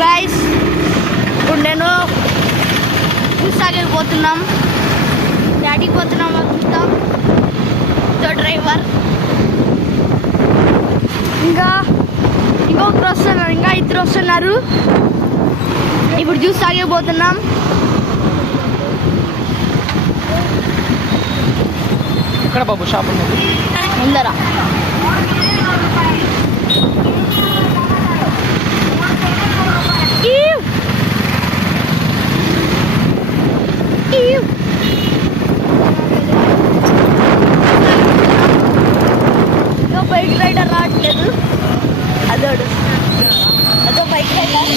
Guys ఇప్పుడు నేను చూసాగిపోతున్నాం, డాడీకి పోతున్నాం చూద్దాం. డ్రైవర్ ఇంకా ఇంకొకరు వస్తున్నారు, ఇంకా ఇద్దరు వస్తున్నారు. ఇప్పుడు జ్యూస్ తాగిపోతున్నాం. ఇక్కడ బాబు షాప్ ఉంది ముందర. బైక్ రైడర్ రావట్లేదు, అదోడు అదో బైక్ రైడర్.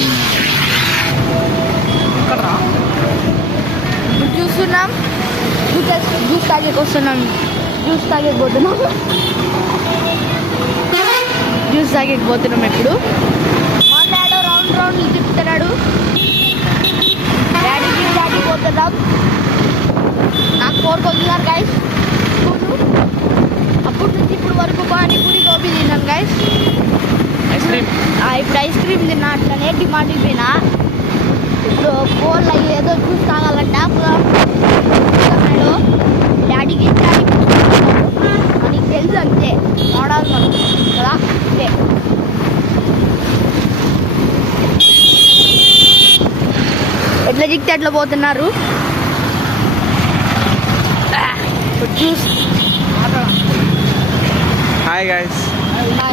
ఇప్పుడు చూస్తున్నాం, జ్యూస్ తాగేకి వస్తున్నాం, జ్యూస్ తాగేకపోతున్నాం, జ్యూస్ తాగేకపోతున్నాం. ఇప్పుడు మా డాడీ రౌండ్ తిప్పుతున్నాడు, డాడీ పోతున్నాం. నాకు 4 కొలుతున్నారు గైస్ స్కూలు. అప్పటి నుంచి ఇప్పుడు వరకు పానీపూరి గోబీ తిన్నాను గైస్. ఇప్పుడు ఐస్ క్రీమ్ తిన్నా, అట్లనే డిమాండ్కి పోయినా. ఇప్పుడు ఫోన్లో ఏదో జ్యూస్ తాగాలంట డాడీకి నీకు తెలుసు అంతే మోడాలి మనం కదా. అంతే ఎట్లా జిక్తే ఎట్లా పోతున్నారు. Juice. Hi guys,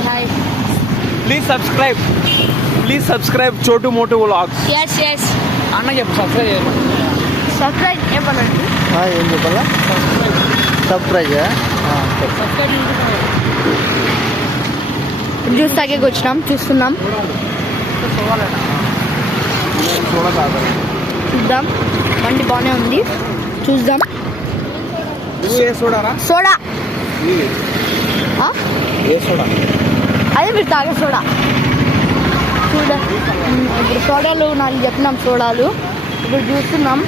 hi. Please subscribe చోటు మోటు వ్లాగ్స్. ఎస్ అన్న చెప్పు సబ్స్క్రైబ్ చేయాలి. సబ్స్క్రైబ్ చెప్పాలండి. ఏం చెప్పాలా? సబ్స్క్రైబ్ జ్యూస్ తాగేకి వచ్చినాం, చూస్తున్నాం. చూద్దాం, బండి బాగానే ఉంది, చూద్దాం. సోడా అదే మీరు తాగే సోడా ఇప్పుడు సోడాలు 4 చెప్పినాం సోడాలు. ఇప్పుడు చూస్తున్నాం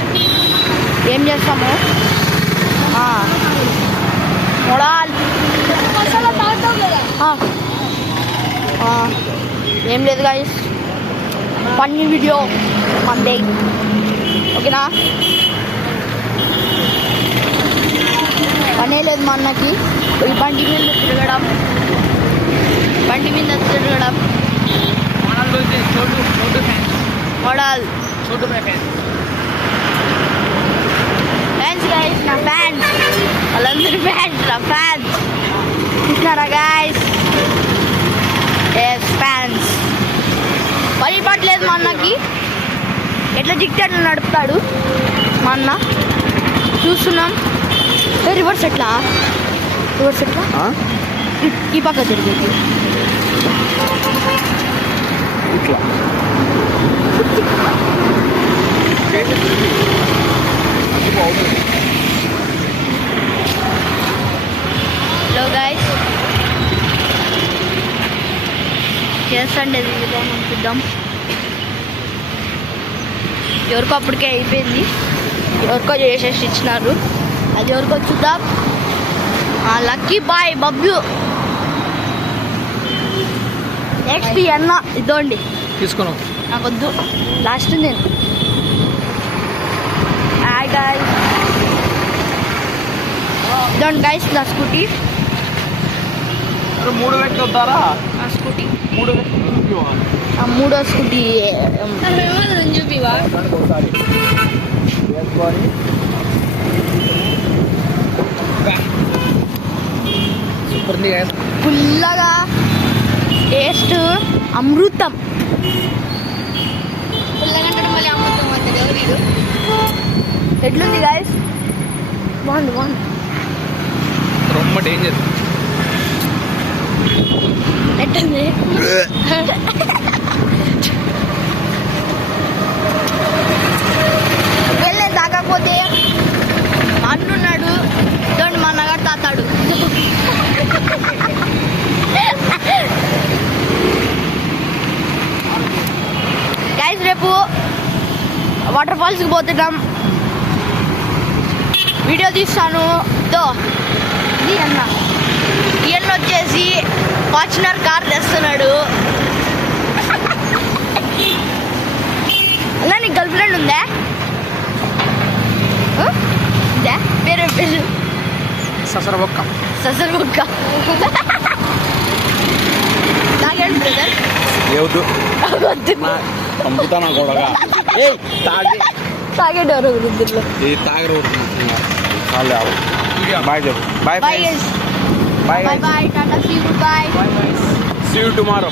ఏం చేస్తాము. ఏం లేదు గాయస్, ఫన్నీ వీడియో మందే, ఓకేనా? పనే లేదు మా అన్నకి. ఈ బండి మీద తిరగడం మోడల్ ఫ్యాన్స్ గైస్, నా ఫ్యాన్స్, వాళ్ళందరూ ఫ్యాన్స్, నా ఫ్యాన్స్ చూసినారా గైస్? Yes fans. పని పట్టలేదు మా అన్నకి, ఎట్లా జిక్తే అట్లా నడుపుతాడు మా అన్న. చూస్తున్నాం. రివర్స్ ఎట్లా ఈ పక్క తిరిగేది ఇట్లా. హలో గైస్, చేస్తండి విధానం చూద్దాం. ఎవరికో అప్పటికే అయిపోయింది, ఎవరికో చేసేసి ఇచ్చినారు, అది ఎవరికో చూద్దాం. Lucky boy Bablu. నెక్స్ట్ అన్న ఇదోండి తీసుకున్నాం, నాకు వద్దు, లాస్ట్ నేను. హాయ్ గైస్, ఇదోండి గైస్ నా స్కూటీ. 3 వ్యక్తి వద్దారా? నా స్కూటీ 3 వ్యక్తి మూడో స్కూటీ. చూపివా సూపర్ ఉంది గైస్, పుల్లగా టేస్ట్ అమృతం. ఎట్లుంది గైస్? బాగుంది. రొమ్మ డేంజర్. ఎట్టుంది? వెళ్ళే తాకపోతే మా అన్నున్నాడు, ఇదండి మా నగర్ తాతాడు. గైస్ రేపు వాటర్ ఫాల్స్కి పోతున్నాం, వీడియో తీస్తాను. అన్న వచ్చేసి ఫార్చునర్ కార్ తెస్తున్నాడు. ససర బొక్క ససర్ బుక్క తాగండి బ్రదర్ ఏవద్దు వద్దు పంపుతాను కూడా తాగేటవరు వృద్ధుల్లో ఇది తాగరు బాయ్ చెప్పు bye bye bye bye bye టాటా see good bye see you tomorrow